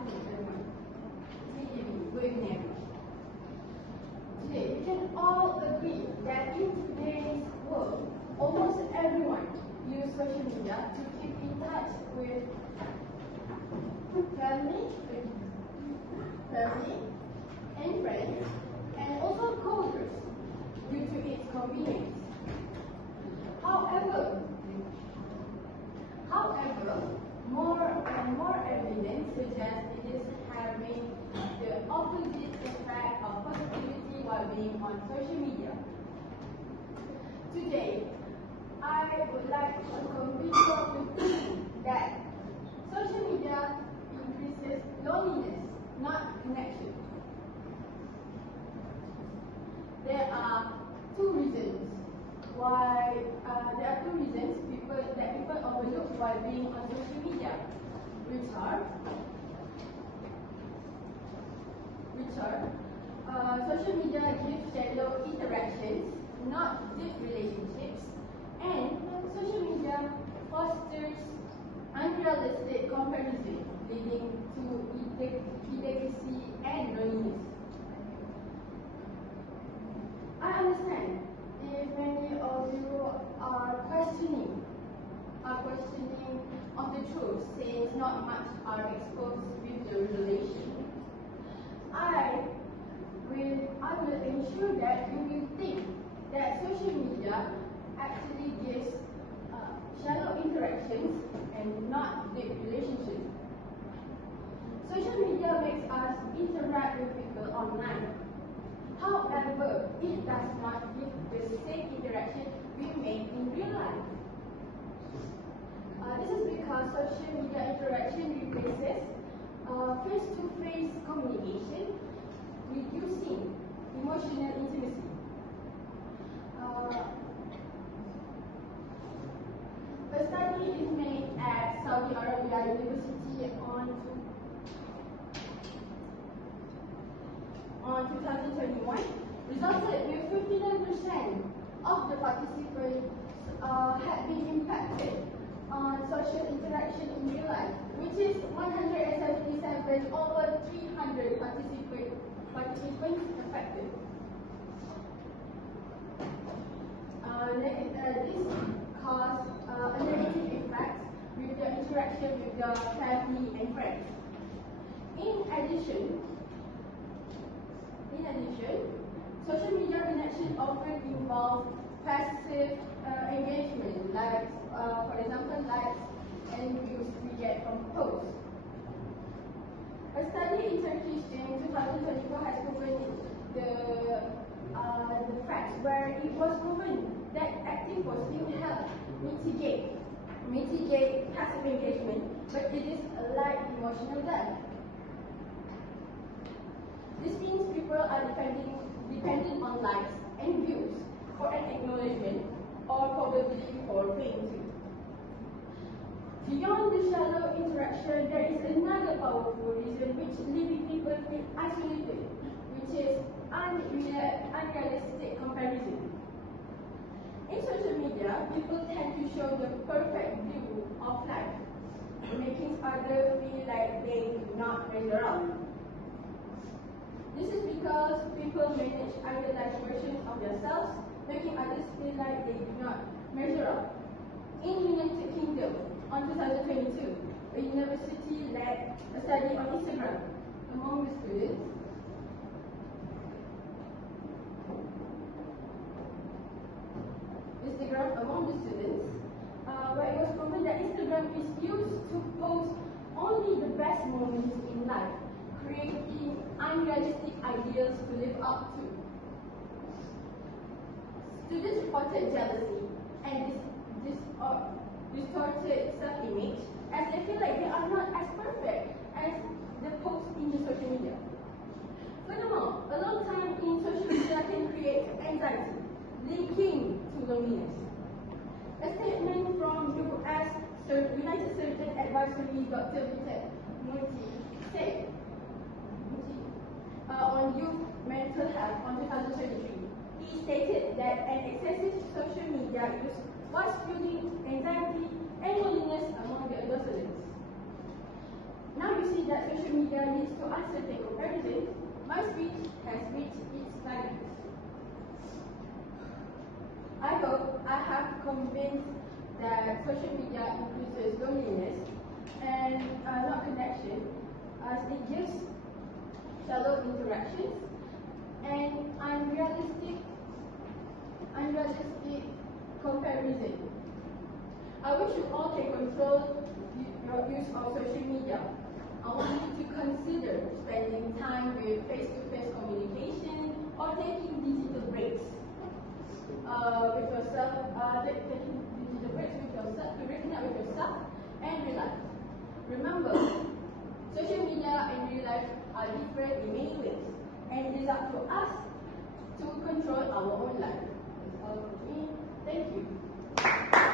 afternoon, everyone. Good evening, good evening, everyone. Today, we can all agree that in today's world, almost everyone uses social media to keep in touch with family and friends, and also co-workers due to its convenience. However, more and more evidence suggests it is having the opposite effect of positivity while being on social media. Today, I would like to convince you that social media increases loneliness, not connection. There are two reasons that people overlook while being on social media, which are social media gives shallow interactions, not deep relationships, and social media fosters unrealistic comparison, leading to inadequacy and loneliness. I understand if many of you are questioning of the truth, since not much are exposed with the revelation. I will ensure that you will think that social media actually gives shallow interactions and not deep relationships. Social media makes us interact with people online. However, it does not give the same interaction we make in real life. This is because social media interaction replaces face-to-face communication, reducing emotional intimacy. A study is made at Saudi Arabia University on 2021 resulted with 59% of the participants had been impacted on social interaction in real life, which is 177 over 300 participants affected. This caused a negative impact with the interaction with the family and friends. In addition, social media connection often involves passive engagement, like, for example, likes and views we get from posts. A study in Turkish in 2024 has proven the facts where it was proven that active posting helps mitigate passive engagement, but it is a light emotional death. This means people are dependent on likes and views for an acknowledgement, or probably for fame too. Beyond the shallow interaction, there is another powerful reason which leaving people feel isolated, which is unrealistic comparison. In social media, people tend to show the perfect view of life, making others feel like they do not measure up. This is because people manage idealized versions of themselves, making others feel like they do not measure up. In United Kingdom, on 2022, a university led a study on Instagram among the students. Where it was proven that Instagram is used to post only the best moments in life, creating unrealistic ideals to live up to. Students reported jealousy and distorted self-image as they feel like they are not as perfect as the posts in the social media. Furthermore, a long time in social media can create anxiety, linking to loneliness. A statement from U.S. United Surgeon Advisory Dr. Peter Muti said on youth mental health on 2023. He stated that an excessive social media use was fueling anxiety and loneliness among the adolescents. that social media leads to uncertain comparison, my speech has reached its climax. I hope I have convinced that social media increases loneliness and not connection, as it gives shallow interactions and unrealistic comparison. I wish you all can control your use of social media. I want you to consider spending time with face-to-face communication or taking digital breaks with yourself, taking digital breaks with yourself to reconnect with yourself and real life. Remember, social media and real life are different in many ways, and it is up to us to control our own life. That's all for me. Thank you.